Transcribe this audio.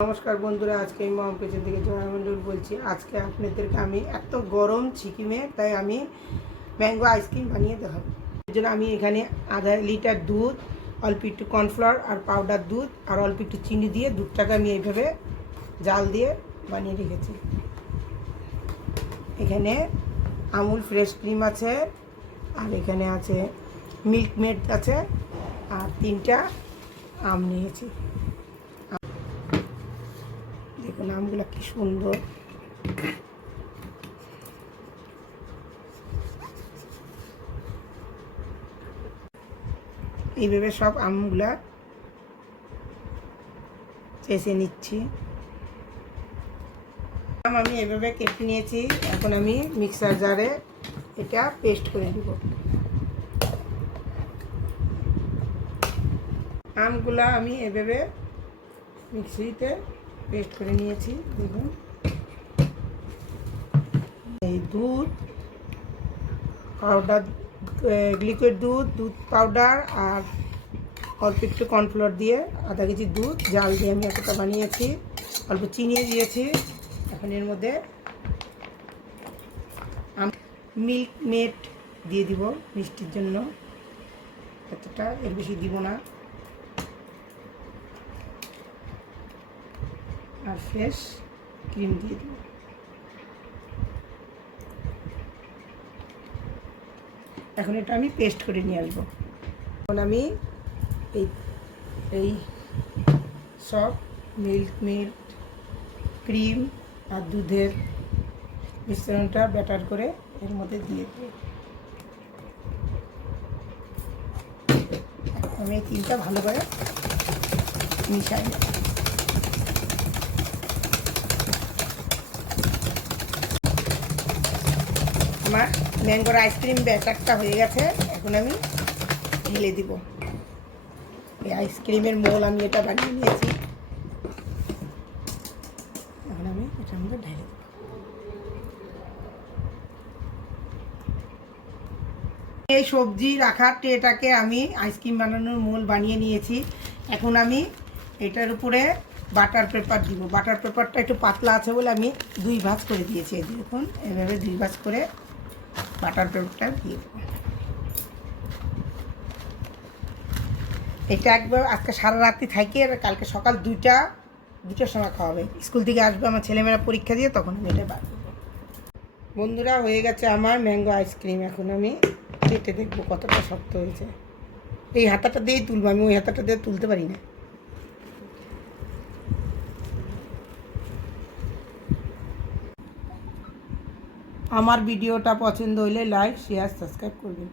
নমস্কার বন্ধুরা, আজকে আমি মাম পেছন থেকে জয়া মণ্ডল বলছি। আজকে আপনাদেরকে আমি এত গরম সিকিমে, তাই আমি ম্যাঙ্গো আইসক্রিম বানিয়ে দেখাবো। এর জন্য আমি এখানে আধা লিটার দুধ, অল্প একটু কর্নফ্লাওয়ার আর পাউডার দুধ আর অল্প একটু চিনি দিয়ে দুধটাকে আমি এইভাবে জাল দিয়ে বানিয়ে রেখেছি। এখানে আমুল ফ্রেশ ক্রিম আছে, আর এখানে আছে মিল্ক মেড আছে, আর 3টা আম নিয়েছি। দেখুন আমগুলো কি সুন্দর। এইভাবে সব আমগুলা চেষে নিচ্ছি। আমি এভাবে কেটে নিয়েছি। এখন আমি মিক্সার জারে এটা পেস্ট করে দিব। আমগুলা আমি এভাবে মিক্সিতে পেস্ট করে নিয়েছি। দেখুন, এই দুধ পাউডার, লিকুইড দুধ, দুধ পাউডার আর অল্প একটু কর্নফ্লাওয়ার দিয়ে আধা কেজি দুধ জাল দিয়ে আমি এতটা বানিয়েছি। অল্প চিনি দিয়েছি। এখন এর মধ্যে মিল্ক মেড দিয়ে দিব মিষ্টির জন্য, এতটা, এর বেশি দিব না। আর ফ্রেশ ক্রিম দিয়ে দিব। এখন এটা আমি পেস্ট করে নিয়ে আসবো। এখন আমি এই সব মিল্ক মেড, ক্রিম আর দুধের মিশ্রণটা ব্যাটার করে এর মধ্যে দিয়ে দেব। আমি এই 3টা ভালো করে মিশাই নেব। আমার ম্যাঙ্গোর আইসক্রিম ব্যাটারটা হয়ে গেছে। এখন আমি ঢেলে দিব। এই আইসক্রিমের মোল আমি এটা বানিয়ে নিয়েছি। এখন আমি এটার মধ্যে ঢেলে দেব। এই সবজি রাখার ট্রেটাকে আমি আইসক্রিম বানানোর মোল বানিয়ে নিয়েছি। এখন আমি এটার উপরে বাটার পেপার দিব। বাটার পেপারটা একটু পাতলা আছে বলে আমি 2 ভাঁজ করে দিয়েছি। এই দেখুন, এভাবে 2 ভাঁজ করে বাটার পেপারটা দিয়ে দেবো। এটা একবার আজকে সারা রাত্রি থাকি, আর কালকে সকাল 2টার সময় খাওয়া হবে। স্কুল থেকে আসবে আমার ছেলেমেয়েরা পরীক্ষা দিয়ে, তখন আমি এটা বানাবো। বন্ধুরা, হয়ে গেছে আমার ম্যাঙ্গো আইসক্রিম। এখন আমি কেটে দেখবো কতটা শক্ত হয়েছে। এই হাতাটা দিয়েই তুলবো, আমি ওই হাতাটা দিয়ে তুলতে পারি না। আমার ভিডিওটা পছন্দ হলে লাইক, শেয়ার, সাবস্ক্রাইব করবেন।